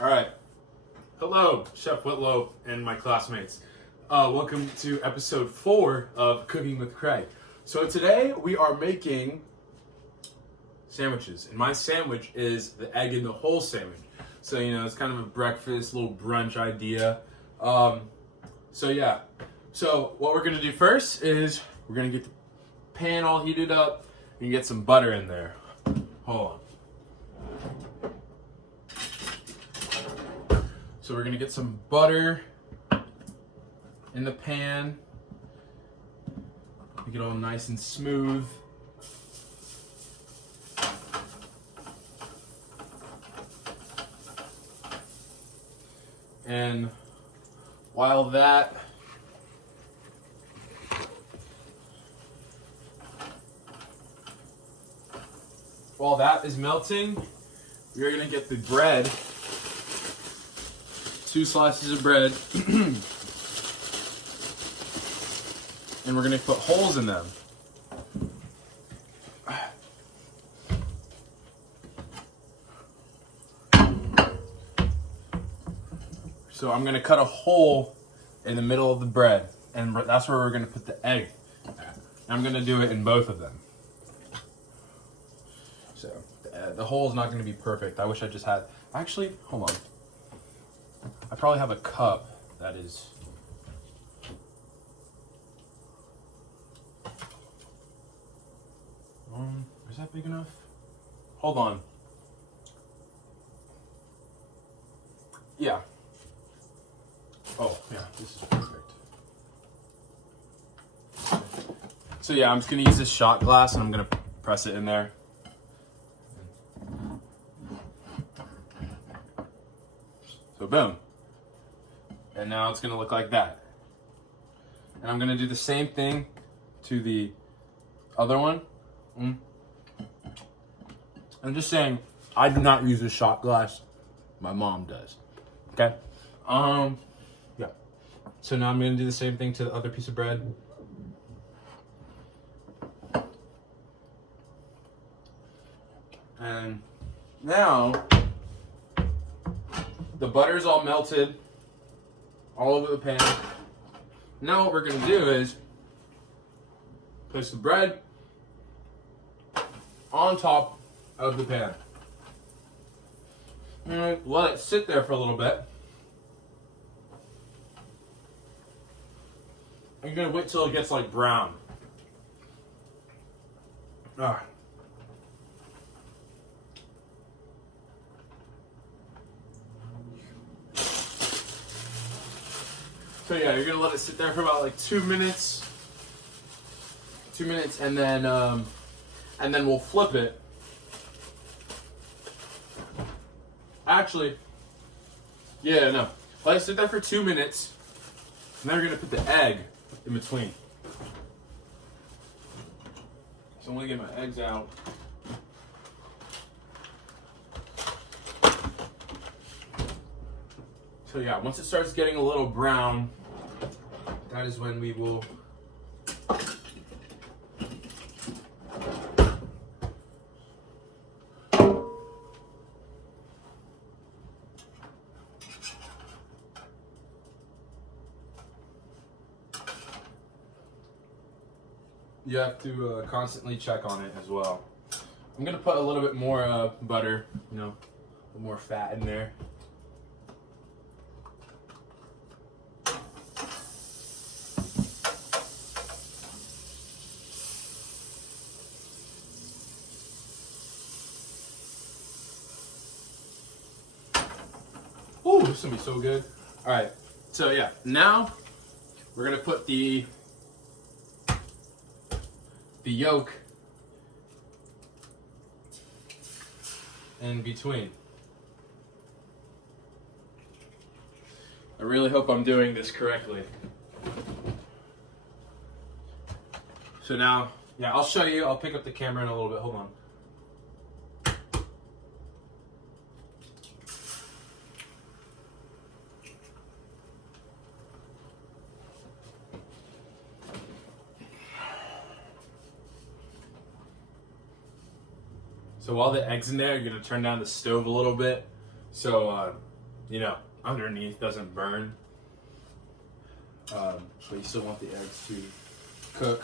All right. Hello, Chef Whitlow and my classmates. Welcome to episode 4 of Cooking with Craig. So today we are making sandwiches, and my sandwich is the egg in the hole sandwich. So, it's kind of a breakfast, little brunch idea. So what we're gonna do first is we're gonna get the pan all heated up and get some butter in there. Hold on. So we're gonna get some butter in the pan. Make it all nice and smooth. And while that is melting, we're gonna get the bread, 2 slices of bread, and we're gonna put holes in them. So I'm gonna cut a hole in the middle of the bread, and that's where we're gonna put the egg. I'm gonna do it in both of them. So the hole's not gonna be perfect. I wish I just had, actually, hold on. I probably have a cup that is, is that big enough? Hold on. Yeah. Oh, yeah, this is perfect. So yeah, I'm just gonna use this shot glass and I'm gonna press it in there. So boom. And now it's gonna look like that. And I'm gonna do the same thing to the other one. I'm just saying, I do not use a shot glass. My mom does. Okay? Yeah. So now I'm gonna do the same thing to the other piece of bread. And now the butter's all melted all over the pan. Now what we're gonna do is place the bread on top of the pan. And let it sit there for a little bit. I'm gonna wait till it gets like brown. So yeah, you're gonna let it sit there for about like 2 minutes. 2 minutes, and then we'll flip it. Actually, yeah, no. Let it sit there for 2 minutes, and then we're gonna put the egg in between. So I'm gonna get my eggs out. So yeah, once it starts getting a little brown, that is when we will you have to constantly check on it as well. I'm gonna put a little bit more butter, a little more fat in there. Ooh, this is gonna be so good. All right, so yeah, now we're gonna put the yolk in between. I really hope I'm doing this correctly. So now, yeah, I'll show you. I'll pick up the camera in a little bit. Hold on. So while the egg's in there, you're gonna turn down the stove a little bit so underneath doesn't burn. But you still want the eggs to cook.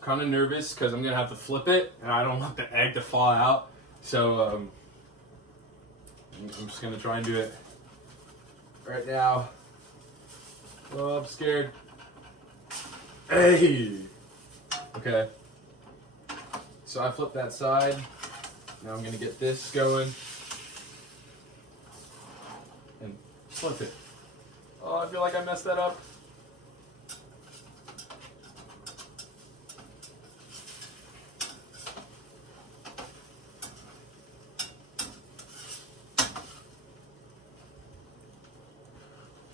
Kind of nervous because I'm gonna have to flip it and I don't want the egg to fall out, so I'm just gonna try and do it right now. Oh, I'm scared. Hey, okay, so I flipped that side. Now I'm gonna get this going and flip it. Oh, I feel like I messed that up.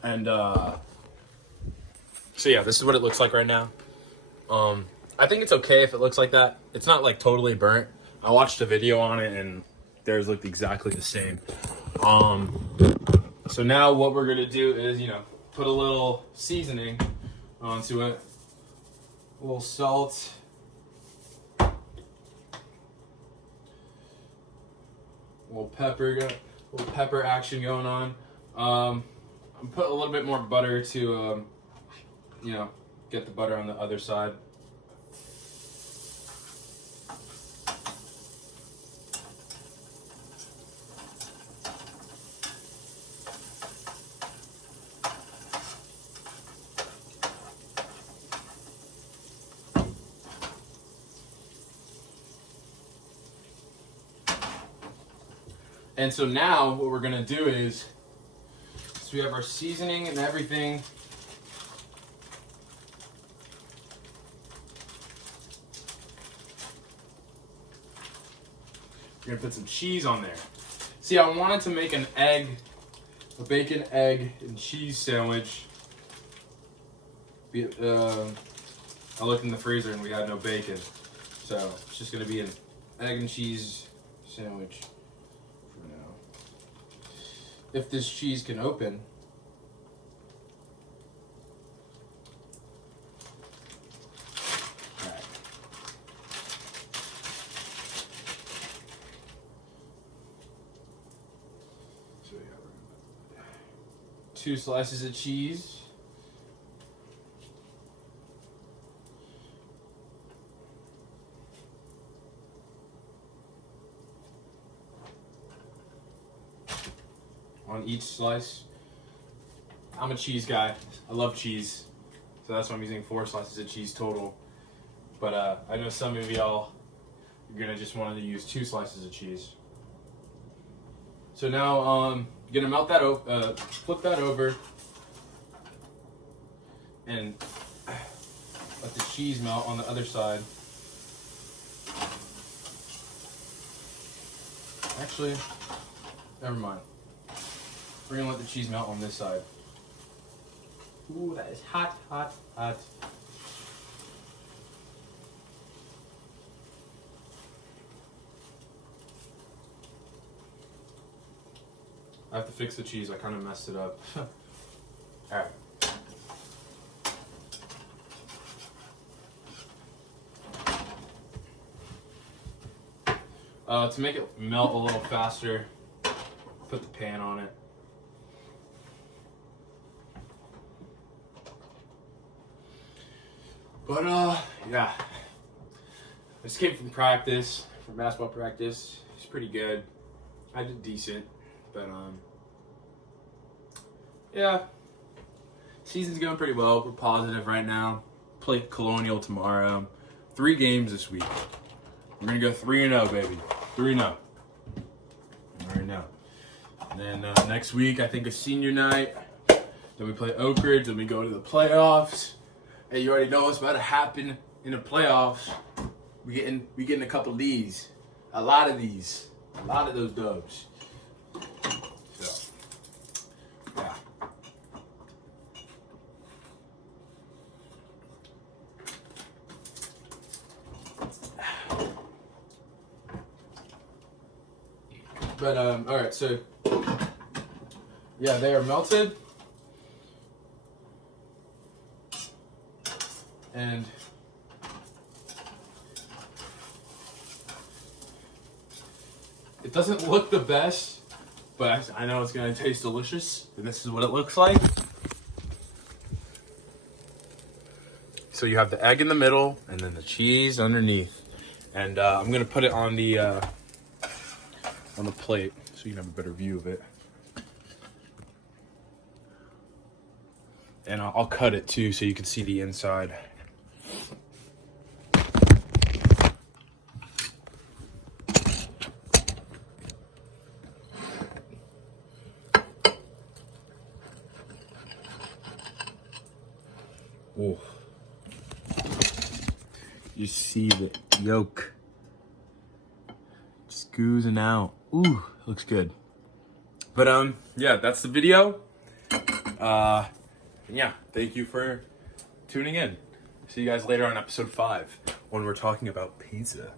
And so yeah, this is what it looks like right now. I think it's okay if it looks like that. It's not like totally burnt. I watched a video on it and theirs looked exactly the same. So now what we're gonna do is, put a little seasoning onto it. A little salt. A little pepper action going on. Put a little bit more butter to, get the butter on the other side. And so now what we're gonna do is, so we have our seasoning and everything. We're gonna put some cheese on there. See, I wanted to make a bacon, egg, and cheese sandwich. I looked in the freezer and we had no bacon. So it's just gonna be an egg and cheese sandwich for now. If this cheese can open. Alright. So yeah, we're gonna 2 slices of cheese. On each slice. I'm a cheese guy. I love cheese. So that's why I'm using 4 slices of cheese total. But I know some of y'all are gonna just want to use 2 slices of cheese. So now you're gonna melt that flip that over and let the cheese melt on the other side. Actually, never mind. We're gonna let the cheese melt on this side. Ooh, that is hot, hot, hot. I have to fix the cheese, I kind of messed it up. Alright. To make it melt a little faster, put the pan on it. But yeah, I just came from basketball practice. It's pretty good. I did decent, but yeah, season's going pretty well. We're positive right now. Play Colonial tomorrow. 3 games this week. We're gonna go 3-0, baby. 3-0. Right now. And then next week, I think a senior night. Then we play Oak Ridge. Then we go to the playoffs. Hey, you already know what's about to happen in the playoffs. We getting a couple of these. A lot of these. A lot of those dubs. So, yeah. But all right, so yeah, they are melted, and it doesn't look the best, but I know it's gonna taste delicious, and this is what it looks like. So you have the egg in the middle, and then the cheese underneath, and I'm gonna put it on the plate so you can have a better view of it. And I'll cut it too so you can see the inside. Oh. You see the yolk just oozing out. Ooh, looks good. But yeah, that's the video. Yeah, thank you for tuning in. See you guys later on episode 5 when we're talking about pizza.